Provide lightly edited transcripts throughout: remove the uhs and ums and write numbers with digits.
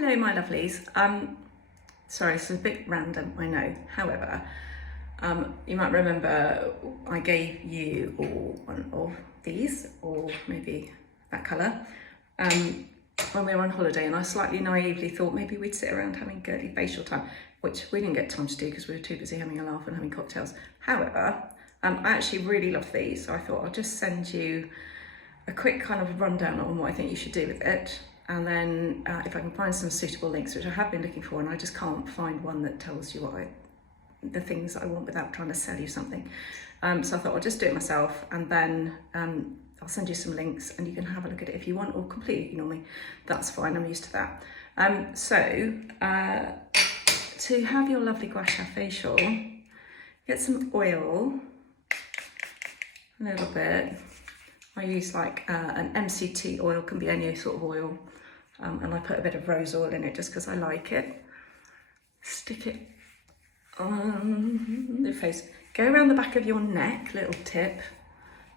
Hello my lovelies. Sorry, this is a bit random, I know. However, you might remember I gave you all one of these, or maybe that colour, when we were on holiday, and I slightly naively thought maybe we'd sit around having girly facial time, which we didn't get time to do because we were too busy having a laugh and having cocktails. However, I actually really love these, so I thought I'll just send you a quick kind of rundown on what I think you should do with it. And then if I can find some suitable links, which I have been looking for, and I just can't find one that tells you the things that I want without trying to sell you something. So I thought I'll just do it myself, and then I'll send you some links and you can have a look at it if you want, or completely ignore me. That's fine, I'm used to that. To have your lovely Gua Sha facial, get some oil, a little bit. I use like an MCT oil, can be any sort of oil. And I put a bit of rose oil in it just because I like it. Stick it on the face. Go around the back of your neck, little tip,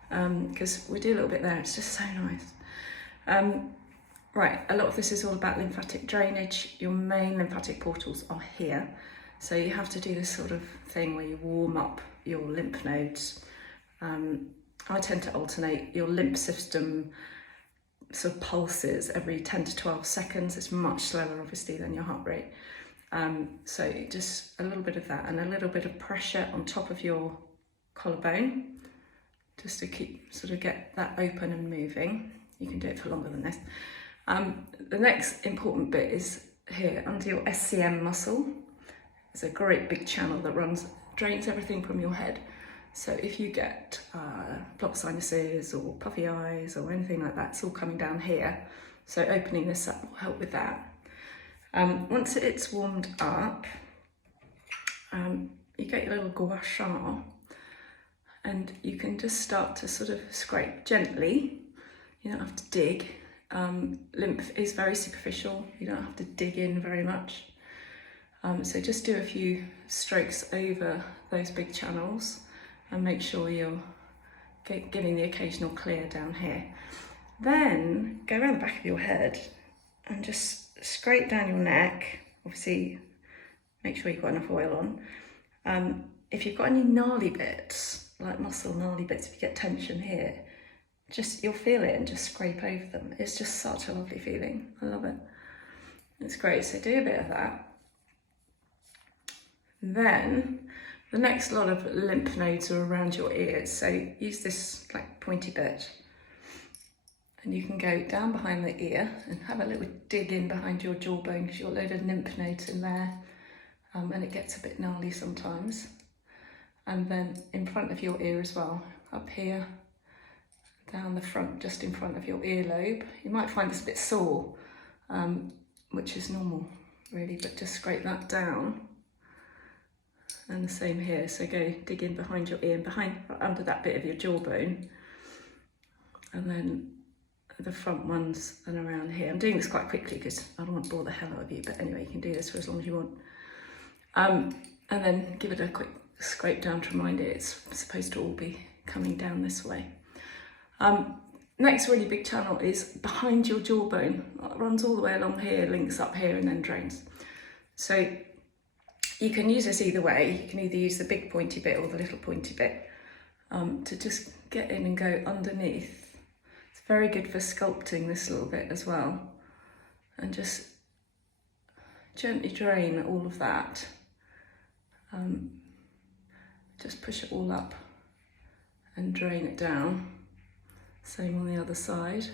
because we do a little bit there. It's just so nice. Right, a lot of this is all about lymphatic drainage. Your main lymphatic portals are here. So you have to do this sort of thing where you warm up your lymph nodes. I tend to alternate. Your lymph system sort of pulses every 10 to 12 seconds. It's much slower obviously than your heart rate. So just a little bit of that and a little bit of pressure on top of your collarbone just to keep get that open and moving. You can do it for longer than this. The next important bit is here under your SCM muscle. It's a great big channel that drains everything from your head. So if you get blocked sinuses or puffy eyes or anything like that, it's all coming down here. So opening this up will help with that. Once it's warmed up, you get your little Gua Sha, and you can just start to sort of scrape gently. You don't have to dig. Lymph is very superficial. You don't have to dig in very much. So just do a few strokes over those big channels and make sure you're getting the occasional clear down here. Then go around the back of your head and just scrape down your neck. Obviously, make sure you've got enough oil on. If you've got any gnarly bits, like muscle gnarly bits, if you get tension here, you'll feel it and just scrape over them. It's just such a lovely feeling. I love it. It's great, so do a bit of that. Then, the next lot of lymph nodes are around your ears, so use this like pointy bit, and you can go down behind the ear and have a little dig in behind your jawbone because you've got a load of lymph nodes in there, and it gets a bit gnarly sometimes. And then in front of your ear as well, up here, down the front, just in front of your earlobe. You might find this a bit sore, which is normal really, but just scrape that down. And the same here, so go dig in behind your ear and under that bit of your jawbone, and then the front ones and around here. I'm doing this quite quickly because I don't want to bore the hell out of you, but anyway, you can do this for as long as you want. And then give it a quick scrape down to remind it it's supposed to all be coming down this way. Next really big channel is behind your jawbone. It runs all the way along here, links up here, and then drains. So you can use this either way. You can either use the big pointy bit or the little pointy bit to just get in and go underneath. It's very good for sculpting this little bit as well. And just gently drain all of that. Just push it all up and drain it down. Same on the other side.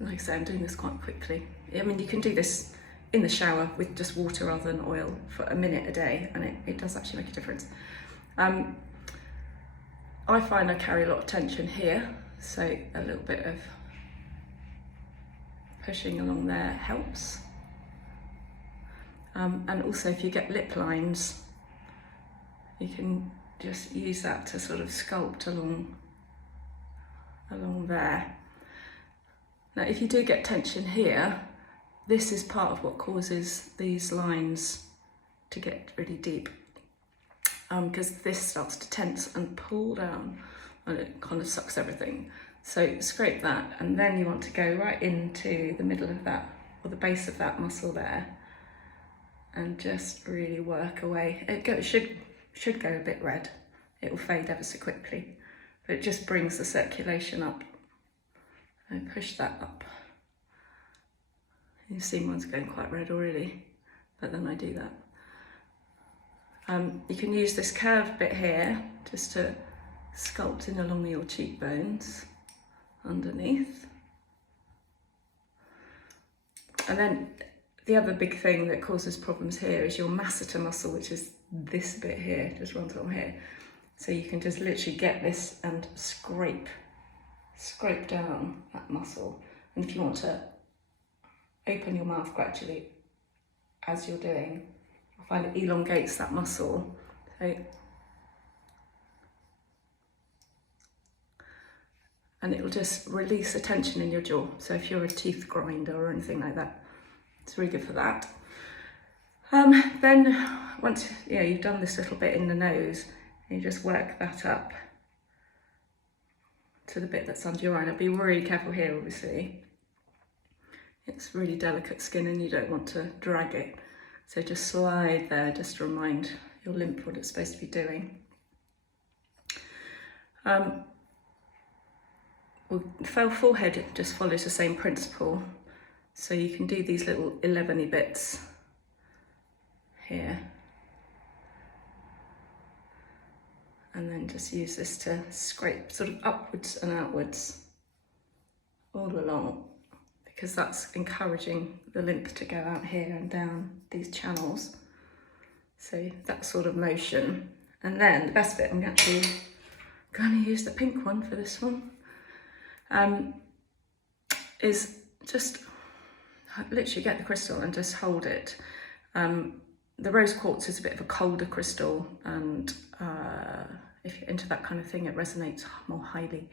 Like I say, I'm doing this quite quickly. I mean, you can do this in the shower with just water rather than oil for a minute a day, and it does actually make a difference. I find I carry a lot of tension here, so a little bit of pushing along there helps. And also if you get lip lines, you can just use that to sort of sculpt along there. Now, if you do get tension here, this is part of what causes these lines to get really deep, because this starts to tense and pull down and it kind of sucks everything. So scrape that, and then you want to go right into the middle of that, or the base of that muscle there, and just really work away. It should go a bit red. It will fade ever so quickly, but it just brings the circulation up. And push that up. You've seen one's going quite red already, but then I do that. You can use this curved bit here just to sculpt in along your cheekbones underneath. And then the other big thing that causes problems here is your masseter muscle, which is this bit here, just runs on here. So you can just literally get this and scrape down that muscle. And if you want to open your mouth gradually as you're doing, I find it elongates that muscle. So, and it will just release the tension in your jaw. So if you're a teeth grinder or anything like that, it's really good for that. Then once you've done this little bit in the nose, you just work that up to the bit that's under your eye. Now be really careful here, obviously. It's really delicate skin and you don't want to drag it. So just slide there, just to remind your lymph what it's supposed to be doing. Forehead just follows the same principle. So you can do these little 11-y bits here. And then just use this to scrape sort of upwards and outwards all along, because that's encouraging the lymph to go out here and down these channels. So that sort of motion. And then the best bit, I'm actually going to use the pink one for this one, is just literally get the crystal and just hold it. The rose quartz is a bit of a colder crystal, and if you're into that kind of thing, it resonates more highly.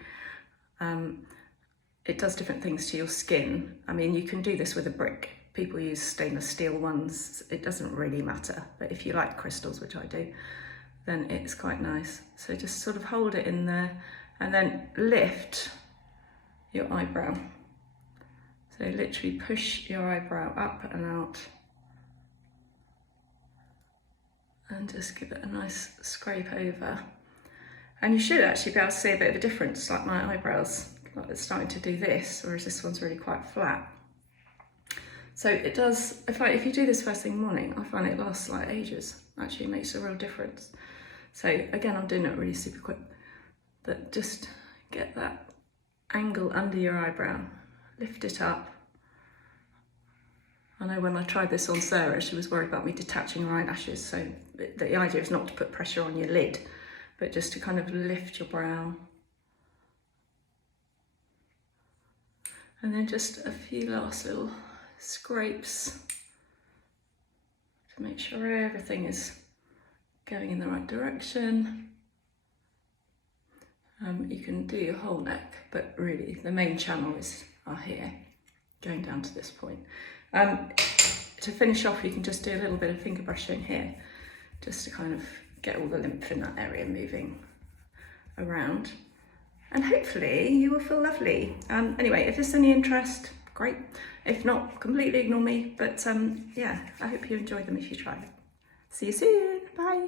It does different things to your skin. I mean, you can do this with a brick. People use stainless steel ones. It doesn't really matter, but if you like crystals, which I do, then it's quite nice. So just sort of hold it in there and then lift your eyebrow. So literally push your eyebrow up and out, and just give it a nice scrape over. And you should actually be able to see a bit of a difference, like my eyebrows, like it's starting to do this, whereas this one's really quite flat. So it does, if you do this first thing in the morning, I find it lasts like ages. Actually it makes a real difference. So again, I'm doing it really super quick, but just get that angle under your eyebrow, lift it up. I know when I tried this on Sarah, she was worried about me detaching her eyelashes, so the idea is not to put pressure on your lid, but just to kind of lift your brow. And then just a few last little scrapes to make sure everything is going in the right direction. You can do your whole neck, but really the main channels are here, going down to this point. To finish off, you can just do a little bit of finger brushing here, just to kind of get all the lymph in that area moving around. And hopefully you will feel lovely. Anyway, if there's any interest, great. If not, completely ignore me. But yeah, I hope you enjoy them if you try. See you soon. Bye.